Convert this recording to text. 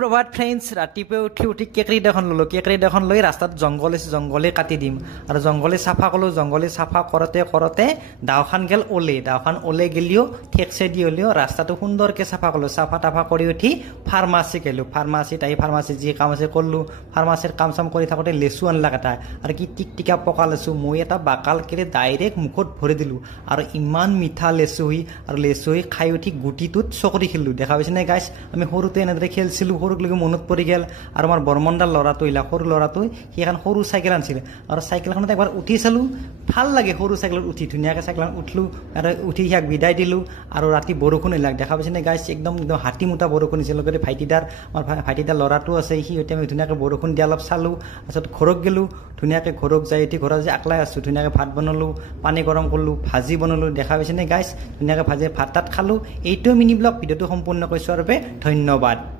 সুপ্ৰভাত friends ৰাতিপুৱা উঠি কেকৰি দেখোন ললো কেকৰি দেখোন লৈ ৰাস্তাত জংগলে কাটি দিম আৰু জংগলে চাফা কলো জংগলে চাফা কৰতে দাওখান গেল দাওখান গেলিও ঠেকছে দি হলিও ৰাস্তাটো সুন্দৰকে চাফা কলো চাফা টাফা কৰি উঠি ফাৰ্মাসী গেলো ফাৰ্মাসী যি কাম আছে কৰলো ফাৰ্মাসীৰ কাম চাম কৰি থাকোতে লেচু আনলা কাটা আৰু কি টিকটিকা পকা লেচু মই এটা বাকাল কেৰে ডাইৰেক্ট মুখত ভৰি দিলো আৰু ইমান মিঠা লেচু আৰু লেচু খাই উঠি গুটিটোত চকৰি খেললো দেখা পাইছে নে গাইছ আমি সৰুতে এনেদৰে খেলছিলো সৰুকলৈকে মনত পৰি গেল আৰু আমাৰ বৰমণ্ডাৰ ল'ৰাটো সৰু ল'ৰাটো সি এখন সৰু চাইকেল আনিছিল আৰু চাইকেলখনত একবাৰ উঠি চালো ভাল লাগে সৰু চাইকেলত উঠি ধুনীয়াকৈ চাইকেলত উঠলো আৰু উঠি সিয়াক বিদায় দিলো আৰু ৰাতি বৰষুণ আহিলাক দেখা পাইছে নে গাইছ একদম হাতী মুটা বৰষুণ দিছিল লগতে আমাৰ ভাইটিদাৰ ল'ৰাটো আছে সি সৈতে আমি ধুনীয়াকৈ বৰষুণ দিয়া অলপ চালো তাৰপিছত ঘৰত গেলো ধুনীয়াকৈ ঘৰত যাই উঠি ঘৰত যে আকলাই আছো ধুনীয়াকৈ ভাত বনালো পানী গৰম কৰিলো ভাজি বনালো দেখা পাইছে নে গাইছ ধুনীয়াকৈ ভাত তাত খালো এইটো মিনি ব্লগ ভিডিঅ'টো সম্পূৰ্ণ কৰিছোৱাৰ বাবে ধন্যবাদ।